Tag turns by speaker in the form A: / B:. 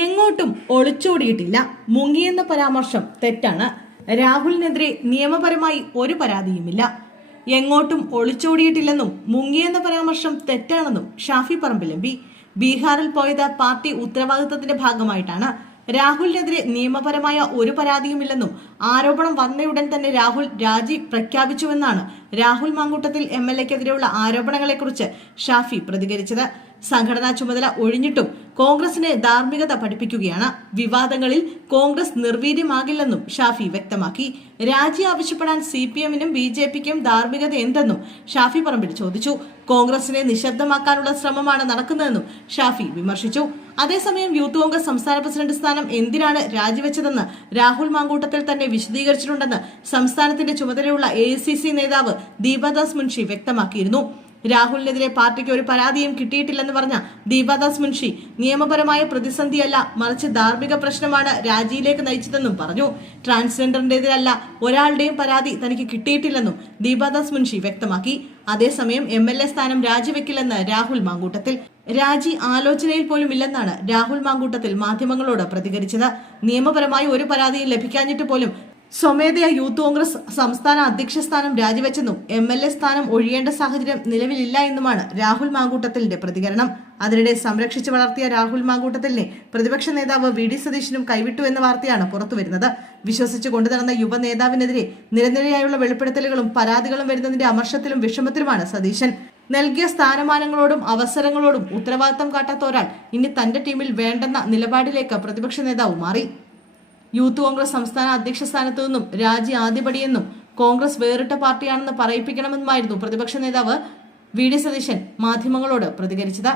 A: എങ്ങോട്ടും ഒളിച്ചോടിയിട്ടില്ല. മുങ്ങിയെന്ന പരാമർശം തെറ്റാണ്. രാഹുലിനെതിരെ നിയമപരമായി ഒരു പരാതിയുമില്ല. എങ്ങോട്ടും ഒളിച്ചോടിയിട്ടില്ലെന്നും മുങ്ങിയെന്ന പരാമർശം തെറ്റാണെന്നും ഷാഫി പറമ്പിൽ ബീഹാറിൽ പോയത് പാർട്ടി ഉത്തരവാദിത്തത്തിന്റെ ഭാഗമായിട്ടാണ്. രാഹുലിനെതിരെ നിയമപരമായ ഒരു പരാതിയുമില്ലെന്നും ആരോപണം വന്നയുടൻ തന്നെ രാഹുൽ രാജി പ്രഖ്യാപിച്ചുവെന്നാണ് രാഹുൽ മാങ്കൂട്ടത്തിൽ എം എൽ എക്കെതിരെയുള്ള ആരോപണങ്ങളെക്കുറിച്ച് ഷാഫി പ്രതികരിച്ചത്. സംഘടനാ ചുമതല ഒഴിഞ്ഞിട്ടും കോൺഗ്രസിനെ ധാർമ്മികത പഠിപ്പിക്കുകയാണ്. വിവാദങ്ങളിൽ കോൺഗ്രസ് നിർവീര്യമാകില്ലെന്നും ഷാഫി വ്യക്തമാക്കി. രാജി ആവശ്യപ്പെടാൻ സി പി എമ്മിനും ബി ജെ പിക്കും ധാർമ്മികത എന്തെന്നും ഷാഫി പറമ്പിൽ ചോദിച്ചു. കോൺഗ്രസിനെ നിശബ്ദമാക്കാനുള്ള ശ്രമമാണ് നടക്കുന്നതെന്നും ഷാഫി വിമർശിച്ചു. അതേസമയം യൂത്ത് കോൺഗ്രസ് സംസ്ഥാന പ്രസിഡന്റ് സ്ഥാനം എന്തിനാണ് രാജിവെച്ചതെന്ന് രാഹുൽ മാങ്കൂട്ടത്തിൽ തന്നെ വിശദീകരിച്ചിട്ടുണ്ടെന്ന് സംസ്ഥാനത്തിന്റെ ചുമതലയുള്ള എ നേതാവ് ദീപദാസ് മുൻഷി വ്യക്തമാക്കിയിരുന്നു. രാഹുലിനെതിരെ പാർട്ടിക്ക് ഒരു പരാതിയും കിട്ടിയിട്ടില്ലെന്ന് പറഞ്ഞ ദീപാദാസ് മുൻഷി നിയമപരമായ പ്രതിസന്ധിയല്ല മറിച്ച് ധാർമ്മിക പ്രശ്നമാണ് രാജിയിലേക്ക് നയിച്ചതെന്നും പറഞ്ഞു. ട്രാൻസ്ജെൻഡറിന്റേതിലല്ല ഒരാളുടെയും പരാതി തനിക്ക് കിട്ടിയിട്ടില്ലെന്നും ദീപാദാസ് മുൻഷി വ്യക്തമാക്കി. അതേസമയം എം എൽ എ സ്ഥാനം രാജിവെക്കില്ലെന്ന് രാഹുൽ മാങ്കൂട്ടത്തിൽ. രാജി ആലോചനയിൽ പോലും ഇല്ലെന്നാണ് രാഹുൽ മാങ്കൂട്ടത്തിൽ മാധ്യമങ്ങളോട് പ്രതികരിച്ചത്. നിയമപരമായി ഒരു പരാതിയും ലഭിക്കാഞ്ഞിട്ട് പോലും സ്വമേധയാ യൂത്ത് കോൺഗ്രസ് സംസ്ഥാന അധ്യക്ഷ സ്ഥാനം രാജിവെച്ചെന്നും എം എൽ എ സ്ഥാനം ഒഴിയേണ്ട സാഹചര്യം നിലവിലില്ല എന്നുമാണ് രാഹുൽ മാങ്കൂട്ടത്തിലിന്റെ പ്രതികരണം. അതിനിടെ സംരക്ഷിച്ചു വളർത്തിയ രാഹുൽ മാങ്കൂട്ടത്തിലിനെ പ്രതിപക്ഷ നേതാവ് വി ഡി സതീശനും കൈവിട്ടു എന്ന വാർത്തയാണ് പുറത്തുവരുന്നത്. വിശ്വസിച്ച് കൊണ്ടുനടന്ന യുവ നേതാവിനെതിരെ നിരനിരയായുള്ള വെളിപ്പെടുത്തലുകളും പരാതികളും വരുന്നതിന്റെ അമർഷത്തിലും വിഷമത്തിലുമാണ് സതീശൻ. നൽകിയ സ്ഥാനമാനങ്ങളോടും അവസരങ്ങളോടും ഉത്തരവാദിത്തം കാട്ടാത്ത ഒരാൾ ഇനി തന്റെ ടീമിൽ വേണ്ടെന്ന നിലപാടിലേക്ക് പ്രതിപക്ഷ നേതാവ് മാറി. യൂത്ത് കോൺഗ്രസ് സംസ്ഥാന അധ്യക്ഷ സ്ഥാനത്തു നിന്നും രാജി ആദ്യപടിയെന്നും കോൺഗ്രസ് വേറിട്ട പാർട്ടിയാണെന്ന് പറയിപ്പിക്കണമെന്നുമായിരുന്നു പ്രതിപക്ഷ നേതാവ് വി ഡി സതീശൻ മാധ്യമങ്ങളോട് പ്രതികരിച്ചത്.